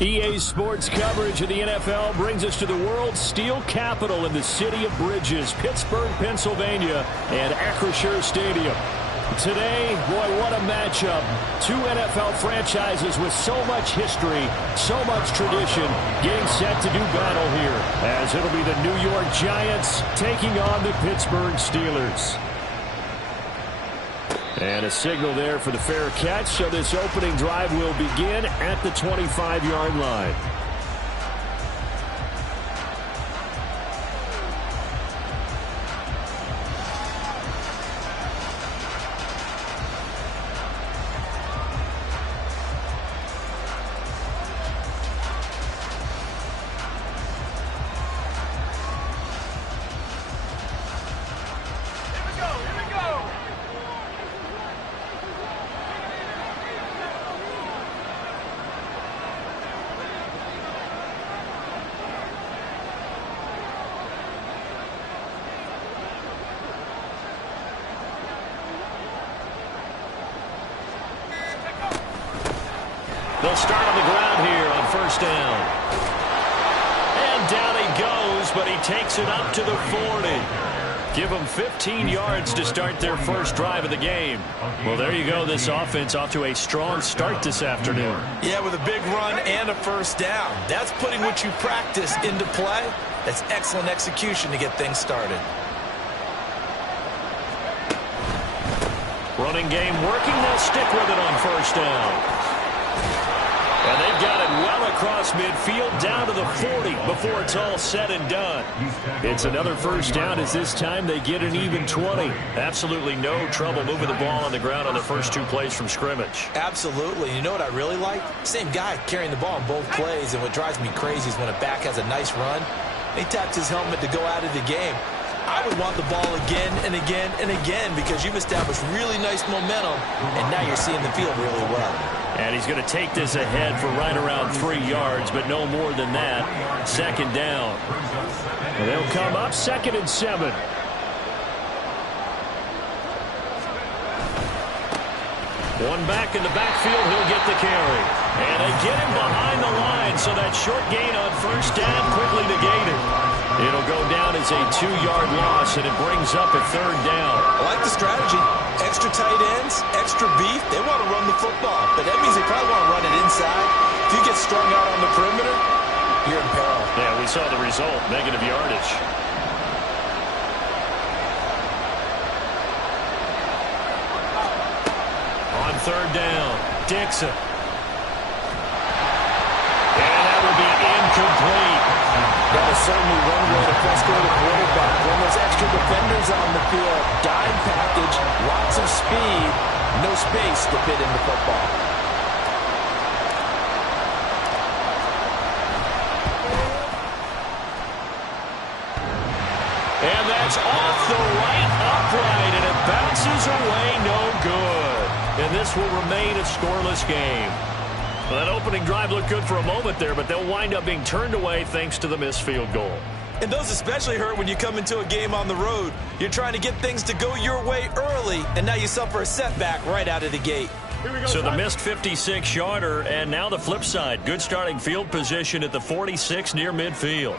EA Sports coverage of the NFL brings us to the world's steel capital in the city of Bridges, Pittsburgh, Pennsylvania, and Acrisure Stadium. Today, boy, what a matchup. Two NFL franchises with so much history, so much tradition, getting set to do battle here, as it'll be the New York Giants taking on the Pittsburgh Steelers. And a signal there for the fair catch, so this opening drive will begin at the 25-yard line. They'll start on the ground here on first down. And down he goes, but he takes it up to the 40. Give them 15 yards to start their first drive of the game. Well, there you go. This offense off to a strong start this afternoon. Yeah, with a big run and a first down. That's putting what you practice into play. That's excellent execution to get things started. Running game working. They'll stick with it on first down. And they've got it well across midfield down to the 40 before it's all said and done. It's another first down as this time they get an even 20. Absolutely no trouble moving the ball on the ground on the first two plays from scrimmage. Absolutely. You know what I really like? Same guy carrying the ball on both plays, and what drives me crazy is when a back has a nice run, he taps his helmet to go out of the game. I would want the ball again and again and again because you've established really nice momentum, and now you're seeing the field really well. And he's going to take this ahead for right around 3 yards, but no more than that. Second down. And they'll come up 2nd and 7. One back in the backfield, he'll get the carry. And they get him behind the line, so that short gain on first down quickly negated. It'll go down as a 2-yard loss, and it brings up a 3rd down. I like the strategy. Extra tight ends, extra beef. They want to run the football, but that means they probably want to run it inside. If you get strung out on the perimeter, you're in peril. Yeah, we saw the result, negative yardage. On 3rd down, Dixon. And that will be incomplete. That is certainly one way to frustrate a quarterback. When there's extra defenders on the field, dime package, lots of speed, no space to fit in the football. And that's off the right upright, and it bounces away, no good. And this will remain a scoreless game. Well, that opening drive looked good for a moment there, but they'll wind up being turned away thanks to the missed field goal. And those especially hurt when you come into a game on the road. You're trying to get things to go your way early, and now you suffer a setback right out of the gate. So the missed 56-yarder, and now the flip side. Good starting field position at the 46 near midfield.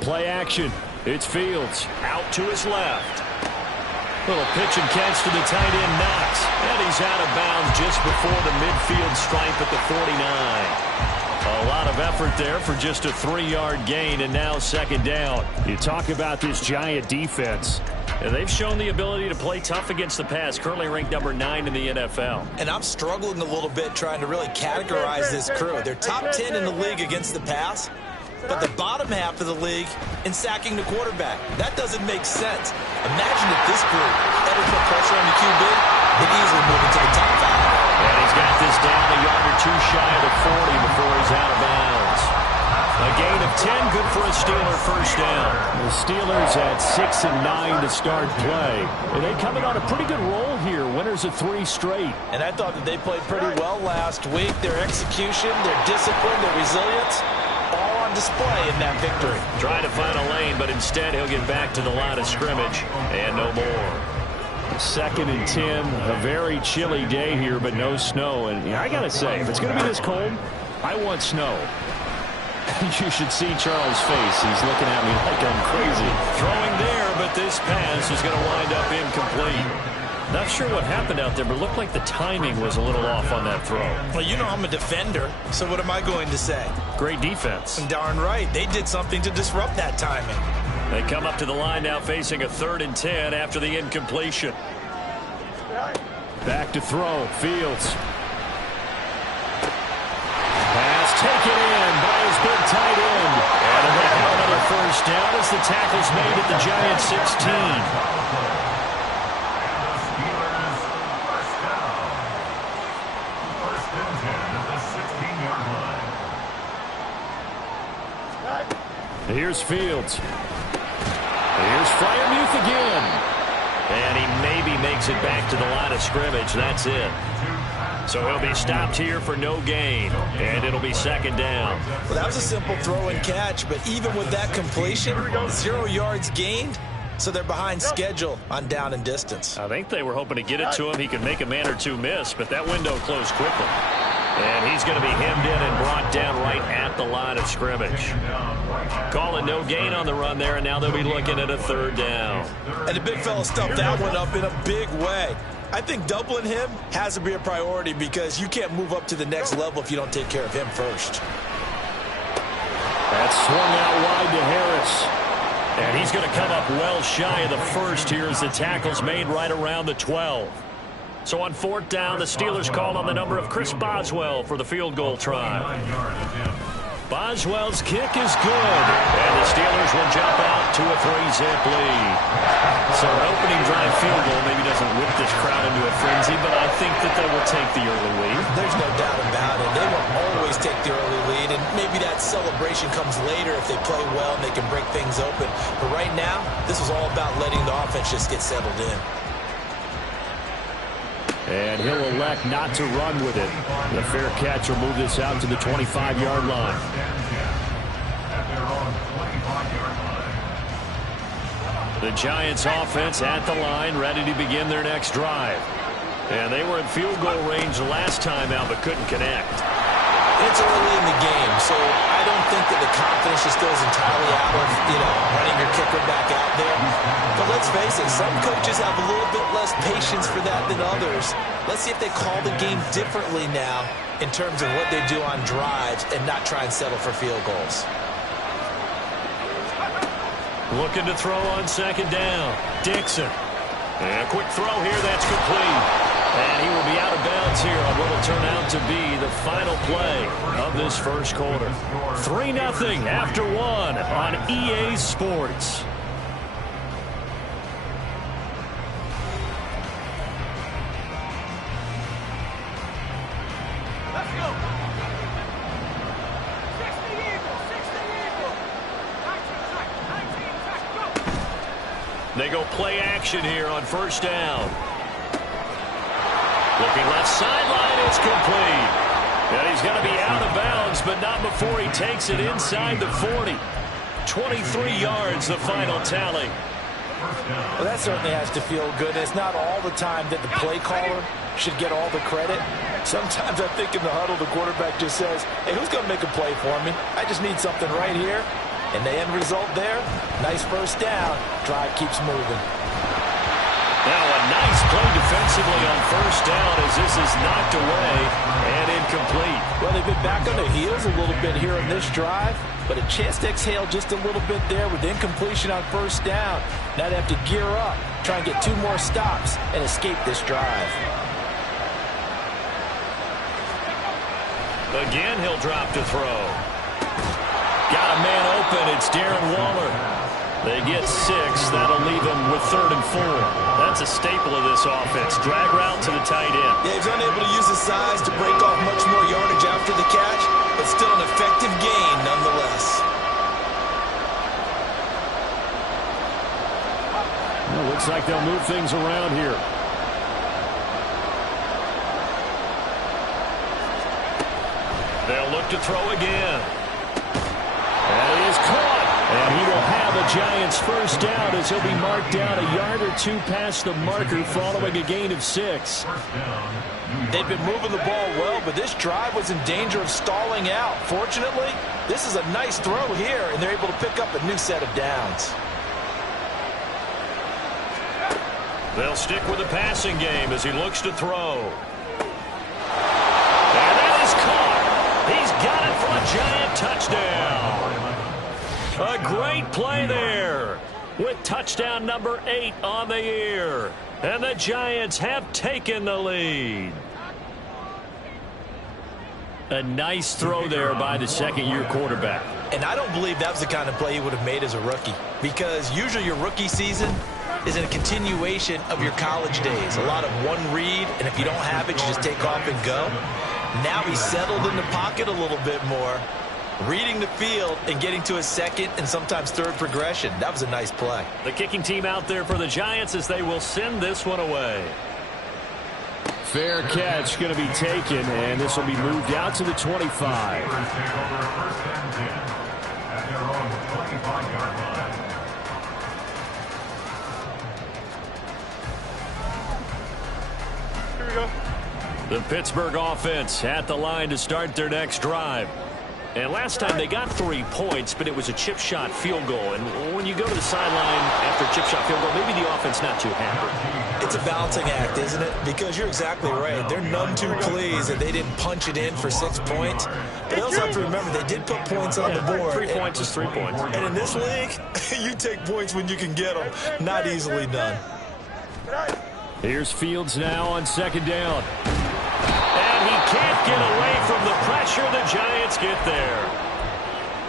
Play action. It's Fields out to his left. Little pitch and catch to the tight end, Knox. And he's out of bounds just before the midfield stripe at the 49. A lot of effort there for just a 3-yard gain, and now 2nd down. You talk about this Giant defense. And they've shown the ability to play tough against the pass, currently ranked number 9 in the NFL. And I'm struggling a little bit trying to really categorize this crew. They're top 10 in the league against the pass, but the bottom half of the league in sacking the quarterback. That doesn't make sense. Imagine if this group ever put pressure on the QB, they'd easily move into the top 5. And he's got this down a yard or two shy of the 40 before he's out of bounds. A gain of 10, good for a Steeler first down. The Steelers at 6 and 9 to start play. And they come in on a pretty good roll here, winners of 3 straight. And I thought that they played pretty well last week. Their execution, their discipline, their resilience, all on display in that victory. Trying to find a lane, but instead he'll get back to the line of scrimmage and no more. 2nd and 10. A very chilly day here, but no snow. And I got to say, if it's going to be this cold, I want snow. You should see Charles' face. He's looking at me like I'm crazy. Throwing there, but this pass is going to wind up incomplete. Not sure what happened out there, but it looked like the timing was a little off on that throw. Well, you know I'm a defender, so what am I going to say? Great defense. Darn right. They did something to disrupt that timing. They come up to the line now facing a 3rd and 10 after the incompletion. Back to throw. Fields. Pass taken in by his big tight end. And they'll have another first down as the tackle's made at the Giants 16. Here's Fields. Here's Freiermuth again. And he maybe makes it back to the line of scrimmage. That's it. So he'll be stopped here for no gain. And it'll be 2nd down. Well, that was a simple throw and catch, but even with that completion, 0 yards gained. So they're behind schedule on down and distance. I think they were hoping to get it to him. He could make a man or two miss, but that window closed quickly. And he's going to be hemmed in and brought down right at the line of scrimmage. Calling no gain on the run there, and now they'll be looking at a 3rd down. And the big fella stuffed that one up in a big way. I think doubling him has to be a priority because you can't move up to the next level if you don't take care of him first. That's swung out wide to Harris. And he's going to come up well shy of the first here as the tackle's made right around the 12. So on 4th down, the Steelers call on the number of Chris Boswell for the field goal try. Boswell's kick is good, and the Steelers will jump out to a 3-zip lead. So an opening drive field goal maybe doesn't whip this crowd into a frenzy, but I think that they will take the early lead. There's no doubt about it. They will always take the early lead, and maybe that celebration comes later if they play well and they can break things open. But right now, this is all about letting the offense just get settled in. And he'll elect not to run with it. The fair catch will move this out to the 25-yard line. The Giants offense at the line, ready to begin their next drive. And they were in field goal range last time out, but couldn't connect. It's early in the game, so I don't think that the confidence just goes entirely out of, running your kicker back out there. But let's face it, some coaches have a little bit less patience for that than others. Let's see if they call the game differently now in terms of what they do on drives and not try and settle for field goals. Looking to throw on 2nd down. Dixon. And a quick throw here, that's complete. And he will be out of bounds here on what will turn out to be the final play of this first quarter. 3-0 after 1 on EA Sports. Let's go. 60 They go play action here on 1st down. Looking left sideline, it's complete. And he's going to be out of bounds, but not before he takes it inside the 40. 23 yards, the final tally. Well, that certainly has to feel good. It's not all the time that the play caller should get all the credit. Sometimes I think in the huddle, the quarterback just says, hey, who's going to make a play for me? I just need something right here. And the end result there, nice 1st down. Drive keeps moving. Now a nice play defensively on 1st down as this is knocked away and incomplete. Well, they've been back on their heels a little bit here in this drive, but a chance to exhale just a little bit there with incompletion on 1st down. Now they have to gear up, try and get 2 more stops and escape this drive. Again, he'll drop to throw. Got a man open. It's Darren Waller. They get 6. That'll leave them with 3rd and 4. That's a staple of this offense. Drag route to the tight end. Yeah, he's unable to use his size to break off much more yardage after the catch, but still an effective gain nonetheless. Well, looks like they'll move things around here. They'll look to throw again. And he is caught. And he will have the Giants first down as he'll be marked down a yard or two past the marker following a gain of 6. They've been moving the ball well, but this drive was in danger of stalling out. Fortunately, this is a nice throw here, and they're able to pick up a new set of downs. They'll stick with the passing game as he looks to throw. And that is caught. He's got it for a Giant touchdown. A great play there with touchdown number 8 on the year. And the Giants have taken the lead. A nice throw there by the second-year quarterback. And I don't believe that was the kind of play he would have made as a rookie, because usually your rookie season is a continuation of your college days. A lot of one read, and if you don't have it, you just take off and go. Now he's settled in the pocket a little bit more, reading the field and getting to a second and sometimes third progression. That was a nice play. The kicking team out there for the Giants as they will send this one away. Fair catch going to be taken, and this will be moved out to the 25. The Pittsburgh offense at the line to start their next drive. And last time they got 3 points, but it was a chip shot field goal. And when you go to the sideline after a chip shot field goal, maybe the offense not too happy. It's a balancing act, isn't it? Because you're exactly right. They're none too pleased that they didn't punch it in for 6 points. But they also have to remember they did put points on the board. 3 points is 3 points. And in this league, you take points when you can get them. Not easily done. Here's Fields now on second down. And he can't get away from the pressure. The Giants get there.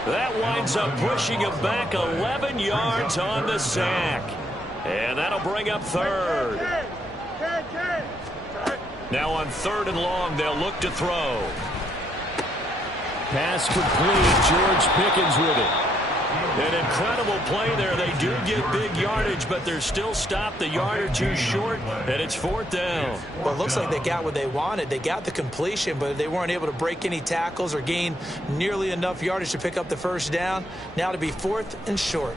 That winds up pushing him back 11 yards on the sack. And that'll bring up third. Now on 3rd and long, they'll look to throw. Pass complete. George Pickens with it. An incredible play there. They do get big yardage, but they're still stopped a yard or two short, and it's 4th down. Well, it looks like they got what they wanted. They got the completion, but they weren't able to break any tackles or gain nearly enough yardage to pick up the first down. Now to be 4th and short.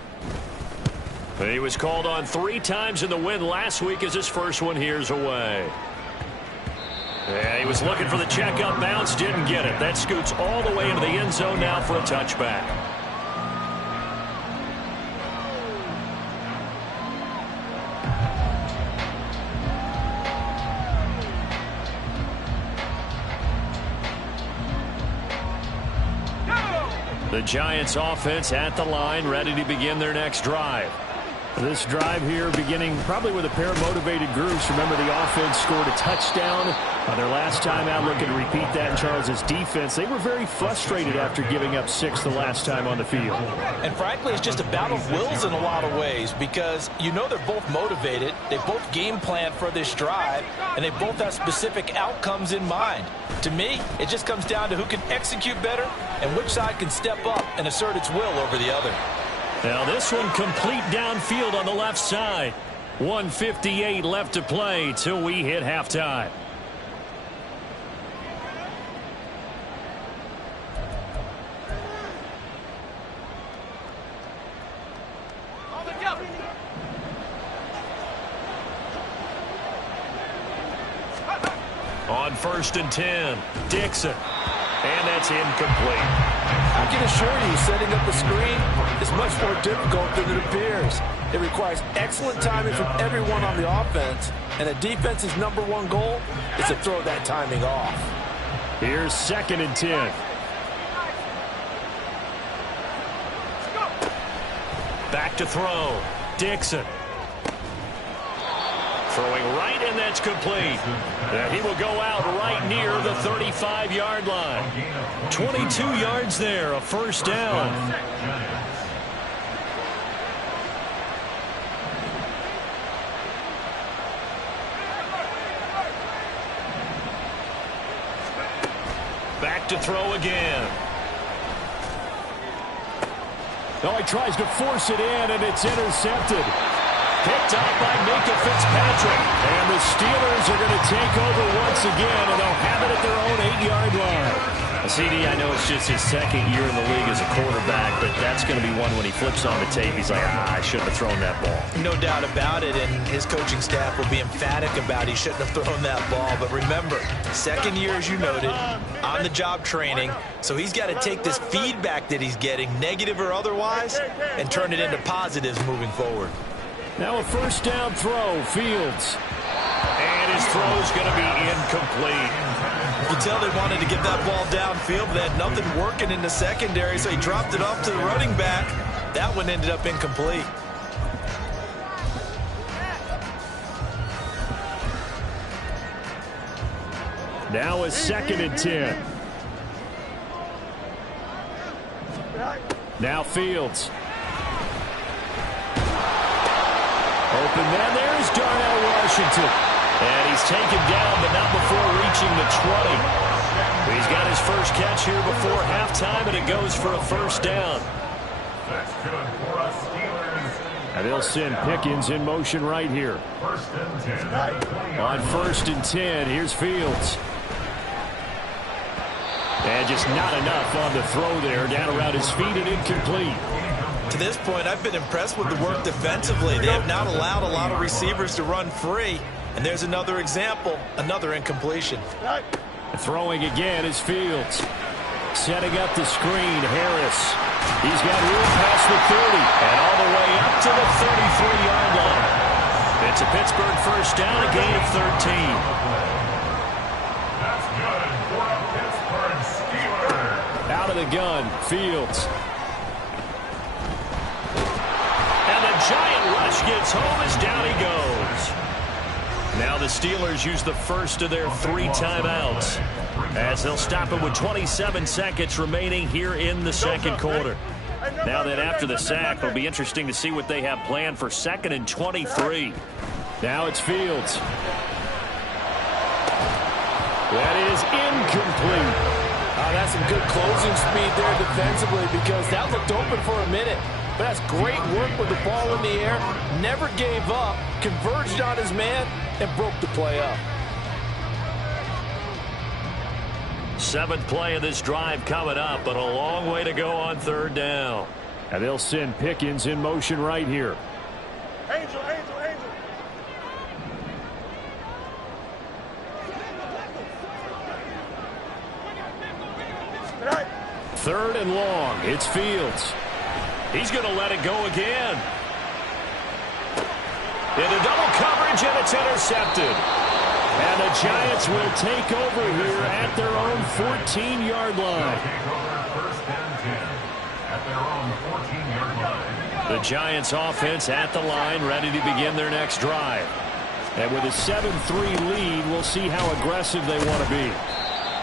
He was called on 3 times in the win last week as his first one here's away. Yeah, he was looking for the check up bounce, didn't get it. That scoots all the way into the end zone now for a touchback. The Giants offense at the line, ready to begin their next drive. This drive here beginning probably with a pair of motivated groups. Remember, the offense scored a touchdown on their last time out. Looking to repeat that in Charles's defense. They were very frustrated after giving up 6 the last time on the field. And frankly, it's just a battle of wills in a lot of ways, because you know they're both motivated. They both game plan for this drive, and they both have specific outcomes in mind. To me, it just comes down to who can execute better and which side can step up and assert its will over the other. Now this one complete downfield on the left side. 1:58 left to play till we hit halftime. On 1st and 10, Dixon. And that's incomplete. I can assure you, setting up a screen is much more difficult than it appears. It requires excellent timing from everyone on the offense, and a defense's #1 goal is to throw that timing off. Here's 2nd and 10. Back to throw. Dixon. Throwing right, and that's complete. And he will go out right near the 35-yard line. 22 yards there, a first down. Back to throw again. Oh, he tries to force it in, and it's intercepted. Picked up by Minkah Fitzpatrick. And the Steelers are going to take over once again, and they'll have it at their own 8-yard line. CD, I know it's just his second year in the league as a quarterback, but that's going to be one when he flips on the tape, he's like, I shouldn't have thrown that ball. No doubt about it, and his coaching staff will be emphatic about he shouldn't have thrown that ball. But remember, second year, as you noted, on-the-job training, so he's got to take this feedback that he's getting, negative or otherwise, and turn it into positives moving forward. Now a first down throw, Fields. And his throw's going to be incomplete. You can tell they wanted to get that ball downfield, but they had nothing working in the secondary, so he dropped it off to the running back. That one ended up incomplete. Now a 2nd and 10. Now Fields. Open man, there's Darnell Washington. And he's taken down, but not before reaching the 20. He's got his first catch here before halftime, and it goes for a first down. That's good for us, Steelers. And they'll send Pickens in motion right here. First and 10. On 1st and 10, here's Fields. And just not enough on the throw there, down around his feet and incomplete. To this point, I've been impressed with the work defensively. They have not allowed a lot of receivers to run free. And there's another example, another incompletion. Throwing again is Fields. Setting up the screen, Harris. He's got room past the 30 and all the way up to the 33-yard line. It's a Pittsburgh first down, a gain of 13. That's good for a Pittsburgh Steelers. Out of the gun, Fields. And the giant rush gets home as down he goes. Now the Steelers use the first of their 3 timeouts as they'll stop it with 27 seconds remaining here in the second quarter. Now that after the sack, it'll be interesting to see what they have planned for 2nd and 23. Now it's Fields. That is incomplete. That's some good closing speed there defensively because that looked open for a minute. But that's great work with the ball in the air. Never gave up, converged on his man, and broke the play up. 7th play of this drive coming up, but a long way to go on 3rd down. And they'll send Pickens in motion right here. Angel. 3rd and long. It's Fields. He's going to let it go again. Into double coverage, and it's intercepted. And the Giants will take over here at their own 14-yard line. First and 10 at their own 14-yard line. The Giants offense at the line, ready to begin their next drive. And with a 7-3 lead, we'll see how aggressive they want to be.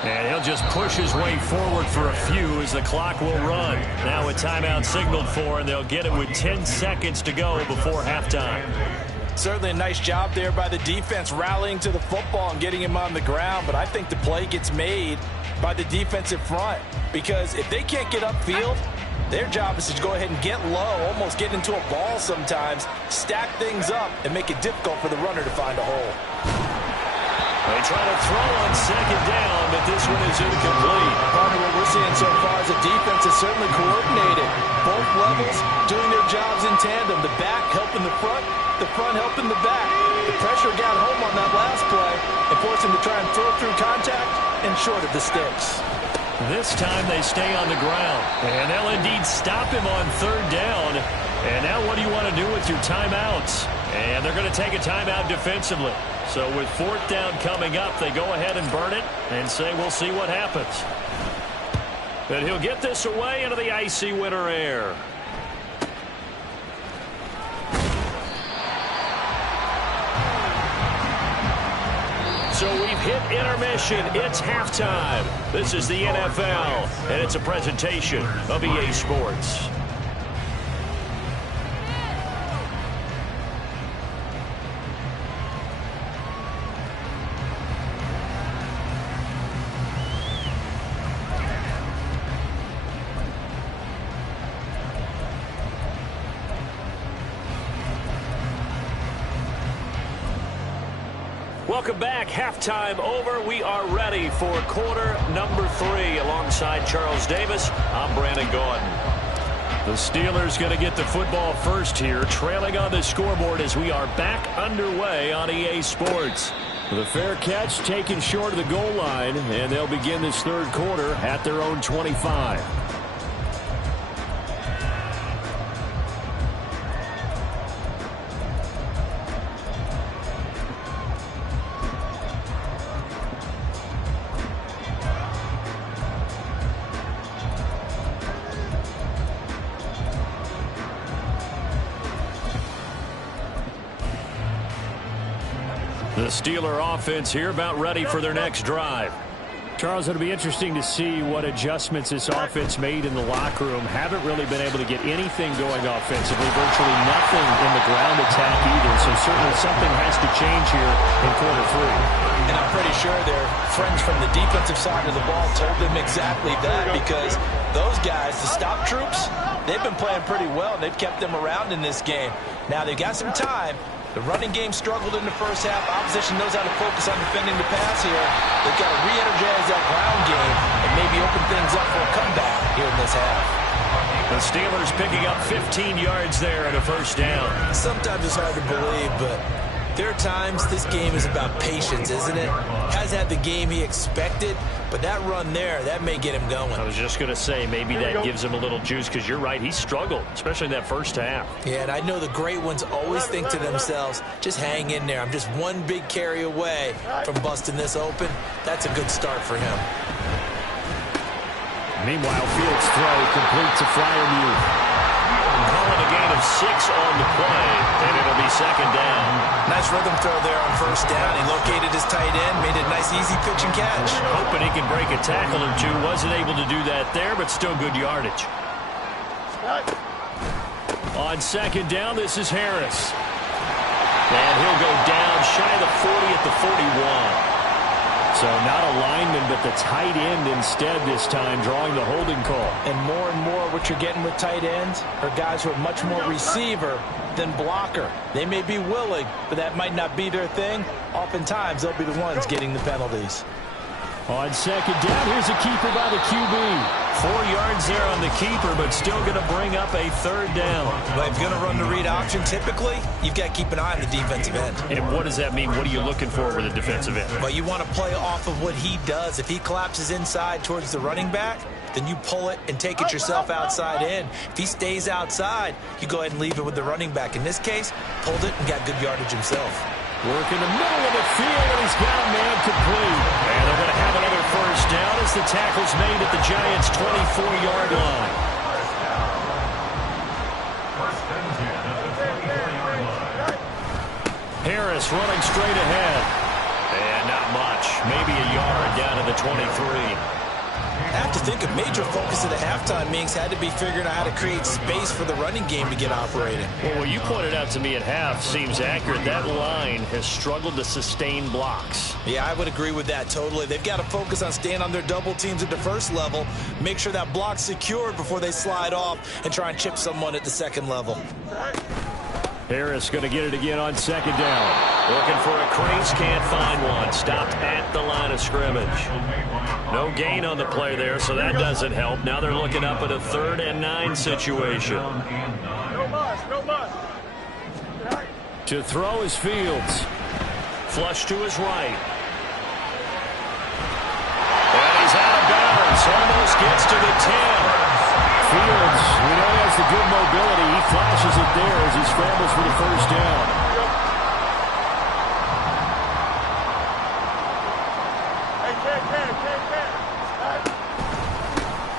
And he'll just push his way forward for a few as the clock will run. Now a timeout signaled for, and they'll get it with 10 seconds to go before halftime. Certainly a nice job there by the defense rallying to the football and getting him on the ground, but I think the play gets made by the defensive front because if they can't get upfield, their job is to go ahead and get low, almost get into a ball sometimes, stack things up, and make it difficult for the runner to find a hole. They try to throw on 2nd down, but this one is incomplete. Partner, what we're seeing so far is the defense is certainly coordinated. Both levels doing their jobs in tandem. The back helping the front helping the back. The pressure got home on that last play and forced him to try and throw through contact and short of the sticks. This time they stay on the ground, and they'll indeed stop him on 3rd down. And now what do you want to do with your timeouts? And they're going to take a timeout defensively. So with 4th down coming up, they go ahead and burn it and say we'll see what happens. But he'll get this away into the icy winter air. So we've hit intermission. It's halftime. This is the NFL, and it's a presentation of EA Sports. Welcome back. Halftime over. We are ready for quarter number 3. Alongside Charles Davis, I'm Brandon Gaudin. The Steelers going to get the football first here, trailing on the scoreboard as we are back underway on EA Sports. The fair catch taken short of the goal line, and they'll begin this third quarter at their own 25. The Steeler offense here about ready for their next drive. Charles, it'll be interesting to see what adjustments this offense made in the locker room. Haven't really been able to get anything going offensively. Virtually nothing in the ground attack either. So certainly something has to change here in quarter 3. And I'm pretty sure their friends from the defensive side of the ball told them exactly that, because those guys, the stop troops, they've been playing pretty well. They've kept them around in this game. Now they've got some time. The running game struggled in the first half. Opposition knows how to focus on defending the pass here. They've got to re-energize that ground game and maybe open things up for a comeback here in this half. The Steelers picking up 15 yards there and a first down. Sometimes it's hard to believe, but there are times this game is about patience, isn't it? Hasn't had the game he expected, but that run there, that may get him going. I was just going to say, maybe that gives him a little juice, because you're right, he struggled, especially in that first half. Yeah, and I know the great ones always think to themselves, just hang in there. I'm just one big carry away from busting this open. That's a good start for him. Meanwhile, Fields' throw complete to Freiermuth. Calling a gain of 6 on the play, and it'll be second down. Nice rhythm throw there on first down. He located his tight end, made it a nice, easy pitch and catch. Hoping he can break a tackle or two. Wasn't able to do that there, but still good yardage. On second down, this is Harris. And he'll go down shy of the 40 at the 41. So not a lineman, but the tight end instead this time, drawing the holding call. And more what you're getting with tight ends are guys who are much more receiver than blocker. They may be willing, but that might not be their thing. Oftentimes, they'll be the ones getting the penalties. On second down, here's a keeper by the QB. 4 yards there on the keeper, but still going to bring up a third down. But if you're going to run the read option, typically, you've got to keep an eye on the defensive end. And what does that mean? What are you looking for with a defensive end? Well, you want to play off of what he does. If he collapses inside towards the running back, then you pull it and take it yourself outside in. If he stays outside, you go ahead and leave it with the running back. In this case, pulled it and got good yardage himself. Work in the middle of the field, and he's got a man complete. And they're going to have another first down as the tackle's made at the Giants' 24-yard line. Harris running straight ahead. And not much. Maybe a yard down to the 23. I have to think a major focus of the halftime meetings had to be figuring out how to create space for the running game to get operating. Well, what you pointed out to me at half seems accurate. That line has struggled to sustain blocks. Yeah, I would agree with that totally. They've got to focus on staying on their double teams at the first level, make sure that block's secured before they slide off and try and chip someone at the second level. Harris going to get it again on second down. Looking for a crease, can't find one. Stopped at the line of scrimmage. No gain on the play there, so that doesn't help. Now they're looking up at a 3rd and 9 situation. To throw is Fields. Flush to his right. And he's out of bounds. Almost gets to the 10. Fields, we know he has the good mobility. He flashes it there as he scrambles for the first down.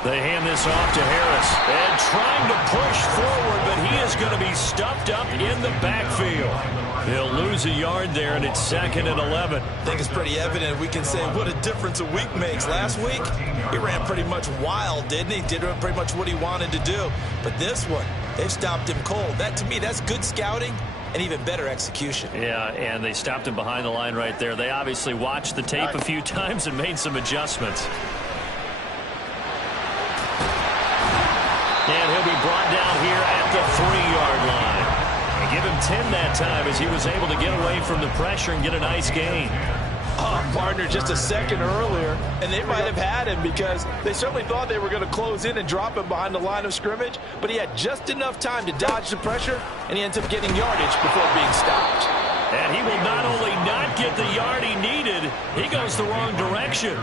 They hand this off to Harris. And trying to push forward, but he is going to be stuffed up in the backfield. He'll lose a yard there, and it's 2nd and 11. I think it's pretty evident. We can say what a difference a week makes. Last week, he ran pretty much wild, didn't he? Did pretty much what he wanted to do. But this one, they've stopped him cold. That, to me, that's good scouting and even better execution. Yeah, and they stopped him behind the line right there. They obviously watched the tape a few times and made some adjustments. And he'll be brought down here at the 3-yard line. And Give him 10 that time as he was able to get away from the pressure and get a nice gain. Partner just a second earlier, and they might have had him because they certainly thought they were going to close in and drop him behind the line of scrimmage, but he had just enough time to dodge the pressure, and he ends up getting yardage before being stopped. And he will not only not get the yard he needed, he goes the wrong direction.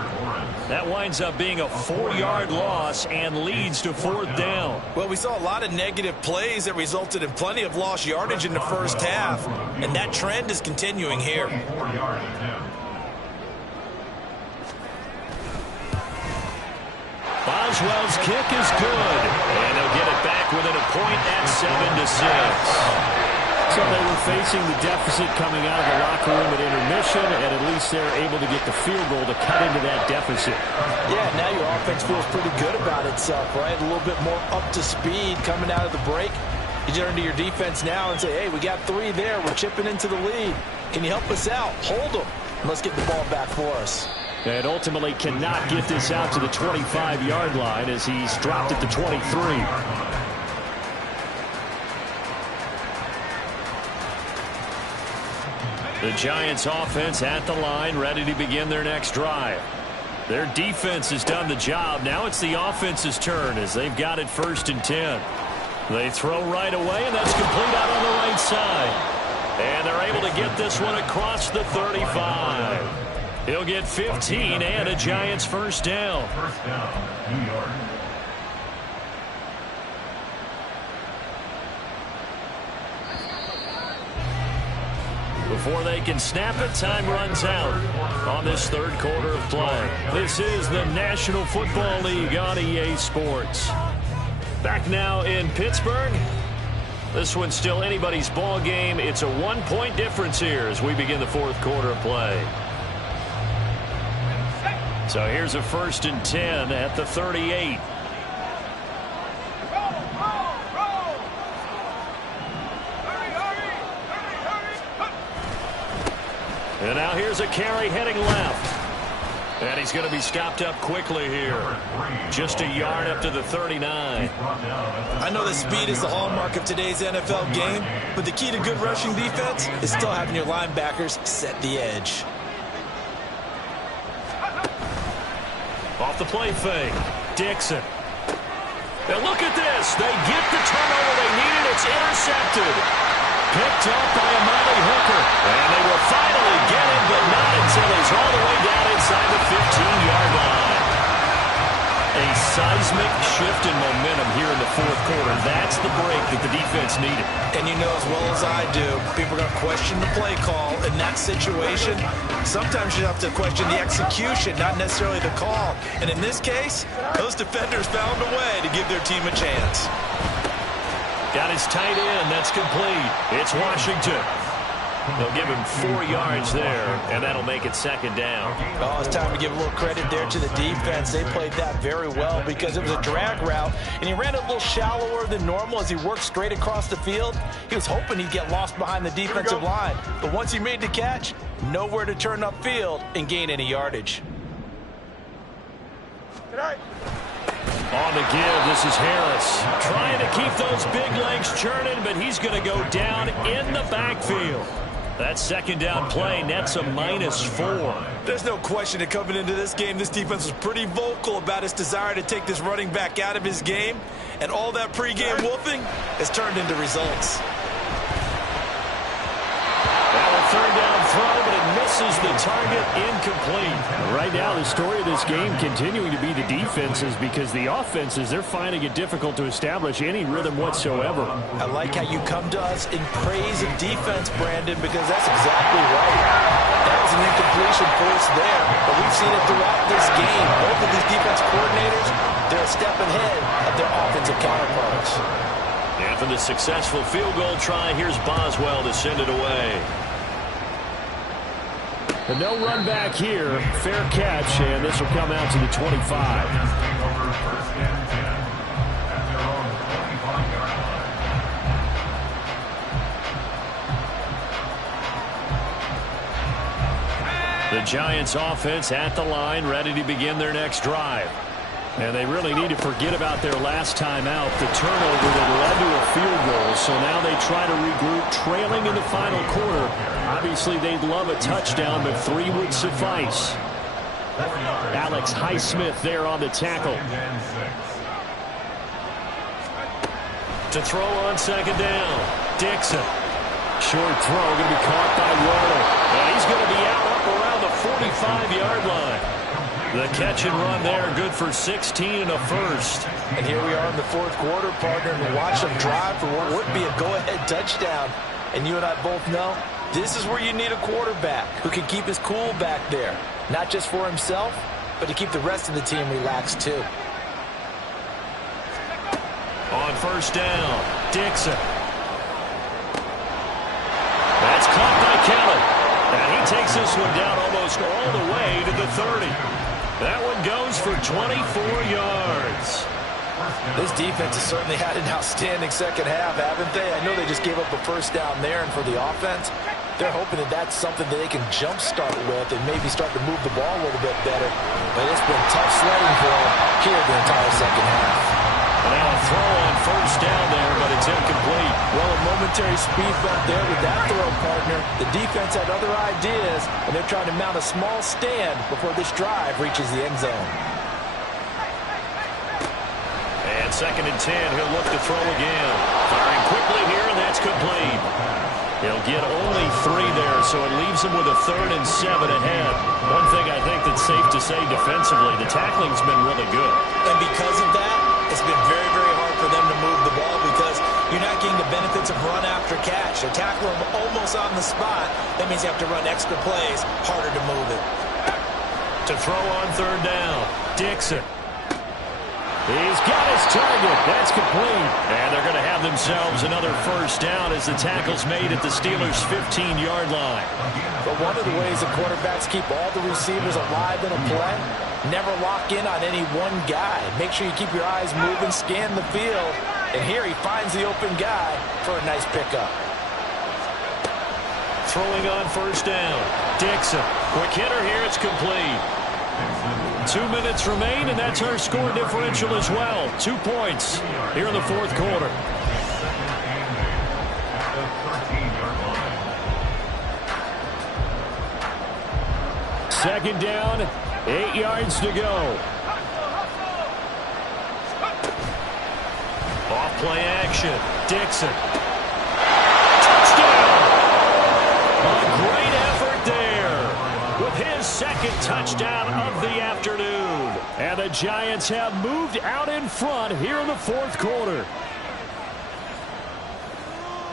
That winds up being a 4-yard loss and leads to 4th down. Well, we saw a lot of negative plays that resulted in plenty of lost yardage in the first half, and that trend is continuing here. Boswell's kick is good, and they'll get it back within a point at 7-6. So they were facing the deficit coming out of the locker room at intermission, and at least they're able to get the field goal to cut into that deficit. Yeah, now your offense feels pretty good about itself, right? A little bit more up to speed coming out of the break. You turn to your defense now and say, hey, we got 3 there. We're chipping into the lead. Can you help us out? Hold them. And let's get the ball back for us. And ultimately cannot get this out to the 25-yard line as he's dropped at the 23. The Giants offense at the line, ready to begin their next drive. Their defense has done the job. Now it's the offense's turn as they've got it 1st and 10. They throw right away, and that's complete out on the right side. And they're able to get this one across the 35. He'll get 15 and a Giants 1st down. First down, New York. Before they can snap it, time runs out on this 3rd quarter of play. This is the National Football League on EA Sports. Back now in Pittsburgh. This one's still anybody's ball game. It's a 1-point difference here as we begin the 4th quarter of play. So here's a 1st and 10 at the 38. And now here's a carry heading left. And he's going to be stopped up quickly here. Just a yard up to the 39. I know that speed is the hallmark of today's NFL game, but the key to good rushing defense is still having your linebackers set the edge. Off the play fake. Dixon. And look at this. They get the turnover they needed. It's intercepted. Picked up by Amani Hooker. And they will finally get him, but not until he's all the way down inside the 15-yard line. A seismic shift in momentum here in the 4th quarter. That's the break that the defense needed. And you know as well as I do, people are going to question the play call in that situation. Sometimes you have to question the execution, not necessarily the call. And in this case, those defenders found a way to give their team a chance. Got his tight end. That's complete. It's Washington. They'll give him 4 yards there, and that'll make it 2nd down. Oh, it's time to give a little credit there to the defense. They played that very well because it was a drag route, and he ran a little shallower than normal as he worked straight across the field. He was hoping he'd get lost behind the defensive line, but once he made the catch, nowhere to turn upfield and gain any yardage. On the give, this is Harris. Trying to keep those big legs churning, but he's going to go down in the backfield. That 2nd down play nets a -4. There's no question that coming into this game, this defense was pretty vocal about its desire to take this running back out of his game, and all that pregame wolfing has turned into results. Now a 3rd down throw, but it misses the target, incomplete. Right now, the story of this game continuing to be the defenses because the offenses, they're finding it difficult to establish any rhythm whatsoever. I like how you come to us in praise of defense, Brandon, because that's exactly right. That was an incompletion force there, but we've seen it throughout this game. Both of these defense coordinators, they're a step ahead of their offensive counterparts. After the successful field goal try, here's Boswell to send it away. But no run back here. Fair catch, and this will come out to the 25. The Giants offense at the line, ready to begin their next drive. And they really need to forget about their last time out, the turnover that led to a field goal. So now they try to regroup, trailing in the final quarter. Obviously, they'd love a touchdown, but 3 would suffice. Alex Highsmith there on the tackle. To throw on second down, Dixon. Short throw going to be caught by Waddle. And he's going to be out up around the 45-yard line. The catch and run there, good for 16 and a first. And here we are in the fourth quarter, partner, and watch them drive for what would be a go-ahead touchdown. And you and I both know this is where you need a quarterback who can keep his cool back there. Not just for himself, but to keep the rest of the team relaxed too. On first down, Dixon. That's caught by Kelly. And he takes this one down almost all the way to the 30. That one goes for 24 yards. This defense has certainly had an outstanding second half, haven't they? I know they just gave up a first down there, and for the offense, they're hoping that that's something that they can jumpstart with and maybe start to move the ball a little bit better. But it's been tough sledding for them here the entire second half. And now a throw on first down there, but it's incomplete. Well, a momentary speed bump there with that throw, partner. The defense had other ideas, and they're trying to mount a small stand before this drive reaches the end zone. And second and 10, he'll look to throw again. Firing quickly here, and that's complete. He'll get only 3 there, so it leaves him with a 3rd and 7 ahead. One thing I think that's safe to say defensively, the tackling's been really good. And because of that, it's been very, very hard for them to move the ball because you're not getting the benefits of run after catch. They're tackling them almost on the spot. That means you have to run extra plays, harder to move it. To throw on third down, Dixon. He's got his target. That's complete. And they're going to have themselves another first down as the tackle's made at the Steelers' 15-yard line. But one of the ways that quarterbacks keep all the receivers alive in a play, never lock in on any one guy. Make sure you keep your eyes moving, scan the field. And here he finds the open guy for a nice pickup. Throwing on first down, Dixon. Quick hitter here, it's complete. 2 minutes remain, and that's our score differential as well. 2 points here in the fourth quarter. Second down, 8 yards to go. Off play action, Dixon. Touchdown! A great effort there with his second touchdown of the afternoon. And the Giants have moved out in front here in the fourth quarter.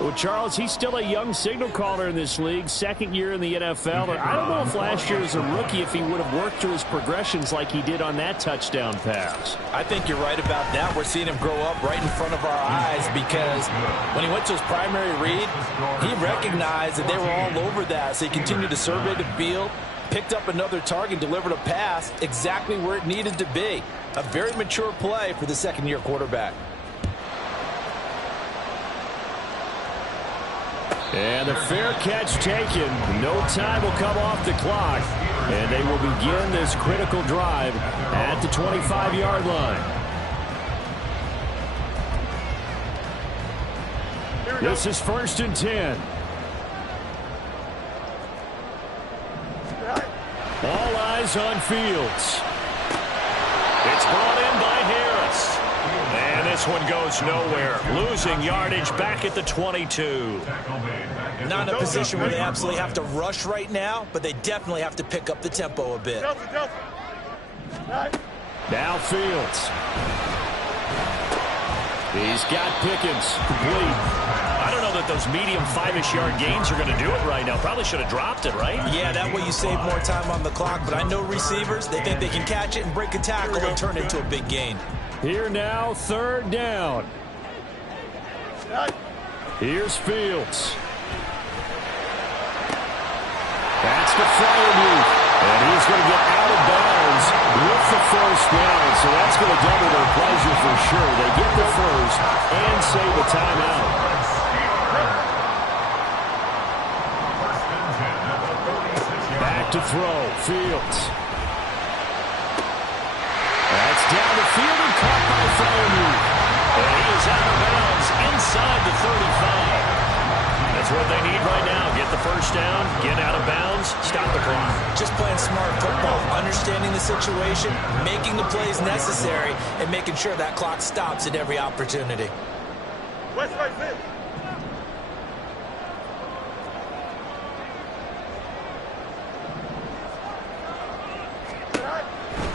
Well, Charles, he's still a young signal caller in this league, second year in the NFL. I don't know if last year as a rookie if he would have worked through his progressions like he did on that touchdown pass. I think you're right about that. We're seeing him grow up right in front of our eyes because when he went to his primary read, he recognized that they were all over that. So he continued to survey the field, picked up another target, delivered a pass exactly where it needed to be. A very mature play for the second-year quarterback. And the fair catch taken. No time will come off the clock. And they will begin this critical drive at the 25-yard line. This is 1st and 10. All eyes on Fields. It's brought in by Harris. And this one goes nowhere. Losing yardage back at the 22. Not in a position where they absolutely have to rush right now, but they definitely have to pick up the tempo a bit. Now Fields. He's got Pickens complete. I don't know that those medium 5-ish yard gains are going to do it right now. Probably should have dropped it, right? Yeah, that way you save more time on the clock, but I know receivers, they think they can catch it and break a tackle and turn it into a big gain. Here now, 3rd down. Here's Fields. That's the Freiermuth. And he's going to get out of bounds with the first down. So that's going to double their pleasure for sure. They get the first and save a timeout. Back to throw. Fields. That's down the field and caught by Freiermuth. And he is out of bounds inside the 35. That's what they need right now. Get the first down, get out of bounds, stop the clock. Just playing smart football, understanding the situation, making the plays necessary, and making sure that clock stops at every opportunity.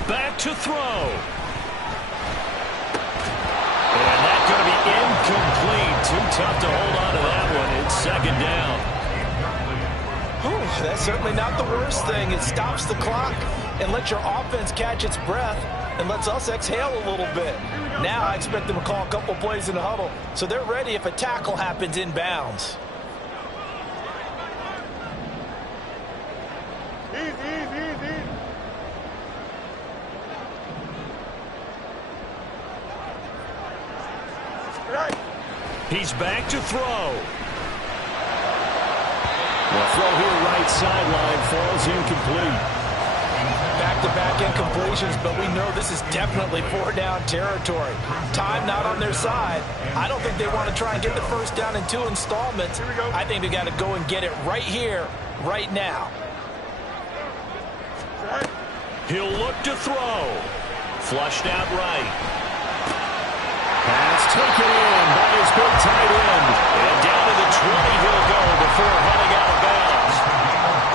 Back to throw. And that's going to be incomplete. Too tough to hold on to that one. It's second down. That's certainly not the worst thing. It stops the clock and lets your offense catch its breath and lets us exhale a little bit. Now I expect them to call a couple plays in the huddle so they're ready if a tackle happens inbounds. He's back to throw. The throw here right sideline falls incomplete. Back-to-back incompletions, but we know this is definitely four-down territory. Time not on their side. I don't think they want to try and get the first down in 2 installments. I think they got to go and get it right here, right now. He'll look to throw. Flushed out right. Pass taken in by his big tight end. And down to the 20 he'll go before heading out of bounds.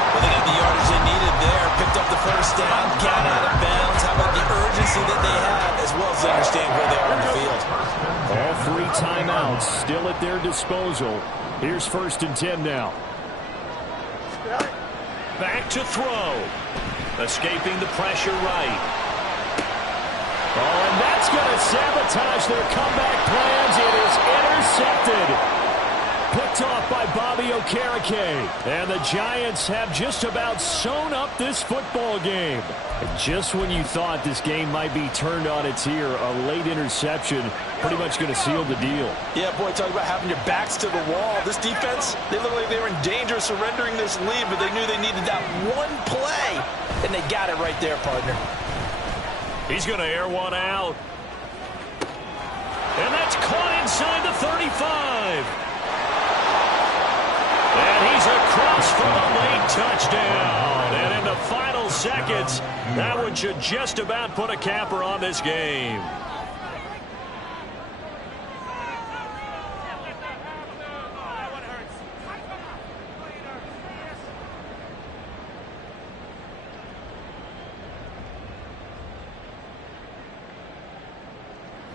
Well, they got the yardage they needed there. Picked up the first down, got out of bounds. How about the urgency that they have, as well as they understand where they are on the field? All 3 timeouts still at their disposal. Here's 1st and 10 now. Back to throw. Escaping the pressure right. Oh, and that's going to sabotage their comeback plans. It is intercepted. Picked off by Bobby Okereke. And the Giants have just about sewn up this football game. And just when you thought this game might be turned on its ear, a late interception pretty much going to seal the deal. Yeah, boy, talk about having your backs to the wall. This defense, they look like they were in danger of surrendering this lead, but they knew they needed that one play. And they got it right there, partner. He's going to air one out. And that's caught inside the 35. And he's across for the late touchdown. And in the final seconds, that one should just about put a capper on this game.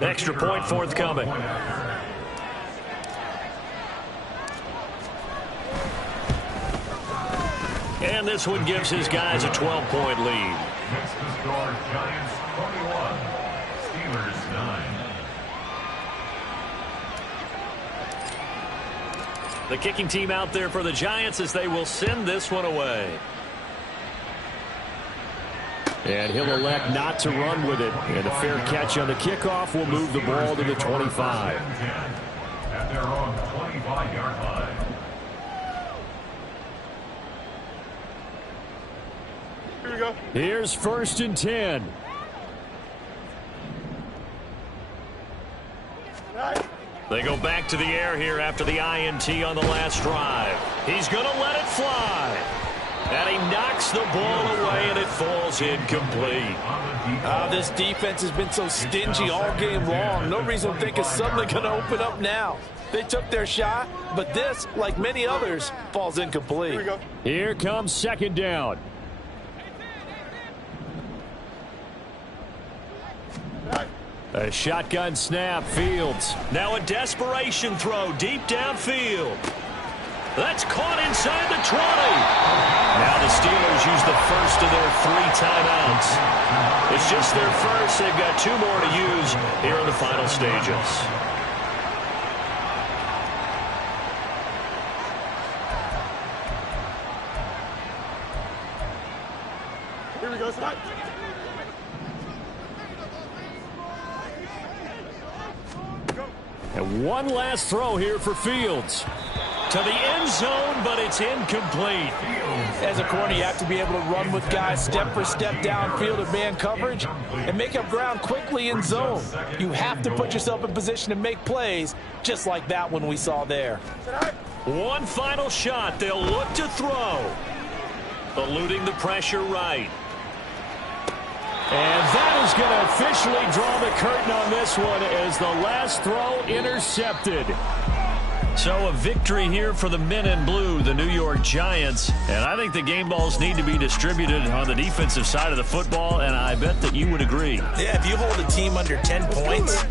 Extra point forthcoming. And this one gives his guys a 12-point lead. Next to score, Giants 21, Steelers 9. The kicking team out there for the Giants as they will send this one away. And he'll elect not to run with it. And a fair catch on the kickoff will move the ball to the 25. At their own 25-yard line. Here we go. Here's 1st and 10. They go back to the air here after the INT on the last drive. He's going to let it fly. And he knocks the ball away, and it falls incomplete. This defense has been so stingy all game long. No reason to think it's suddenly going to open up now. They took their shot, but this, like many others, falls incomplete. Here we go. Here comes 2nd down. A shotgun snap, Fields. Now a desperation throw deep downfield. That's caught inside the 20. Now the Steelers use the first of their 3 timeouts. It's just their first. They've got 2 more to use here in the final stages. Here we go, Scott. And one last throw here for Fields. To the end zone, but it's incomplete. As a corner, you have to be able to run with guys step for step downfield of man coverage and make up ground quickly in zone. You have to put yourself in position to make plays just like that one we saw there. One final shot. They'll look to throw. Eluding the pressure right. And that is going to officially draw the curtain on this one as the last throw intercepted. So a victory here for the men in blue, the New York Giants. And I think the game balls need to be distributed on the defensive side of the football, and I bet that you would agree. Yeah, if you hold a team under 10 points,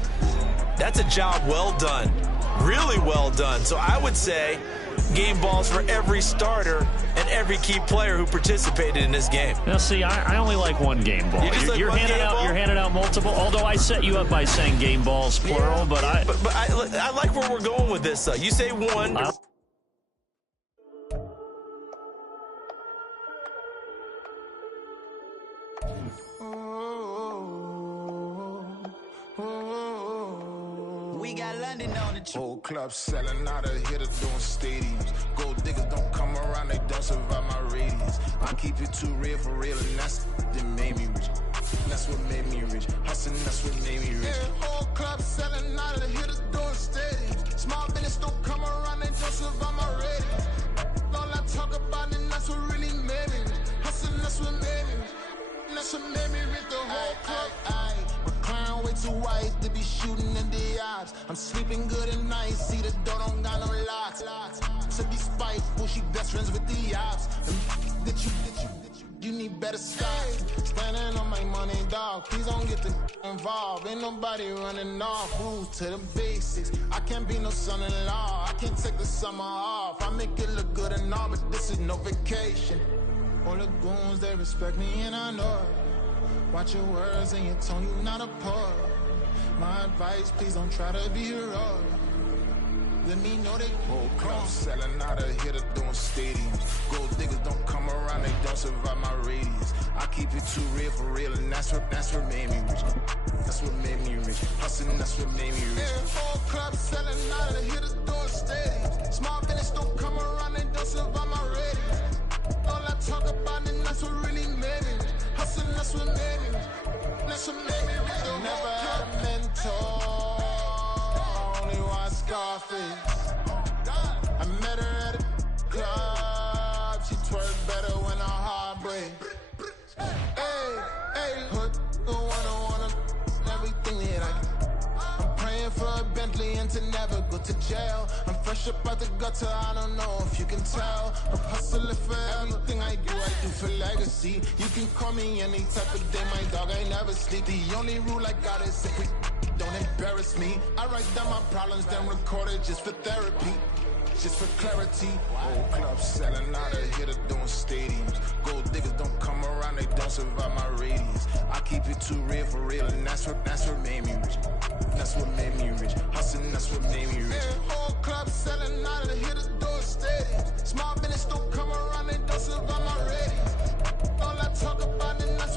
that's a job well done. Really well done. So I would say game balls for every starter and every key player who participated in this game. Now, see, I only like one game ball. You're handing out multiple, although I set you up by saying game balls, plural, but I like where we're going with this. You say one. We got London on the whole club selling out of hitters doing stadiums. Gold diggers don't come around, they don't survive my radius. I keep it too real for real, and that's that made me rich. That's what made me rich. Hustling, that's what made me rich. Yeah, whole club selling out of the hitters doing stadiums. Small business don't come around, they don't survive my radius. All I talk about, and that's what really made me rich. Hustling, that's what made me rich. That's what made me rich. The whole club. Clown way too wise to be shooting in the odds. I'm sleeping good at night, see the door don't got no locks. To be spiteful, she best friends with the ops. You need better stocks. Standing on my money, dog. Please don't get the involved. Ain't nobody running off. Rules to the basics. I can't be no son-in-law. I can't take the summer off. I make it look good and all, but this is no vacation. All the goons, they respect me and I know it. Watch your words and your tone, you not a part. My advice, please don't try to be heroic. Let me know they whole club selling out of hitters doing stadiums. Gold diggers don't come around, they don't survive my radius. I keep it too real for real, and that's what made me rich. That's what made me rich. Hustling, that's what made me rich. Yeah, whole club selling out of the hitters doing stadiums. Small business don't come around, they don't survive my radius. All I talk about, and that's what really made me rich. Hustling, that's what made me rich. That's what made me rich. Never had a mentor, only one Scarface. I met her at a club, she twerk better when her heart breaks. Hey, hood, wanna everything that I can. I'm praying for a Bentley and to never go to jail. I'm fresh up out the gutter, I don't know if you can tell. I'm hustling for everything I do for legacy. You can call me any type of day, my dog, I never sleep. The only rule I got is if we don't embarrass me. I write down my problems, then record it just for therapy. Just for clarity. Whole club selling out of hitters doing stadiums. Gold diggers don't come around, they don't survive my radius. I keep it too real for real, and that's what made me rich. That's what made me rich. Hustling, that's what made me rich. Yeah, whole club selling out of the hitters doing stadiums. Small business don't come around, they don't survive my radius. All I talk about, and that's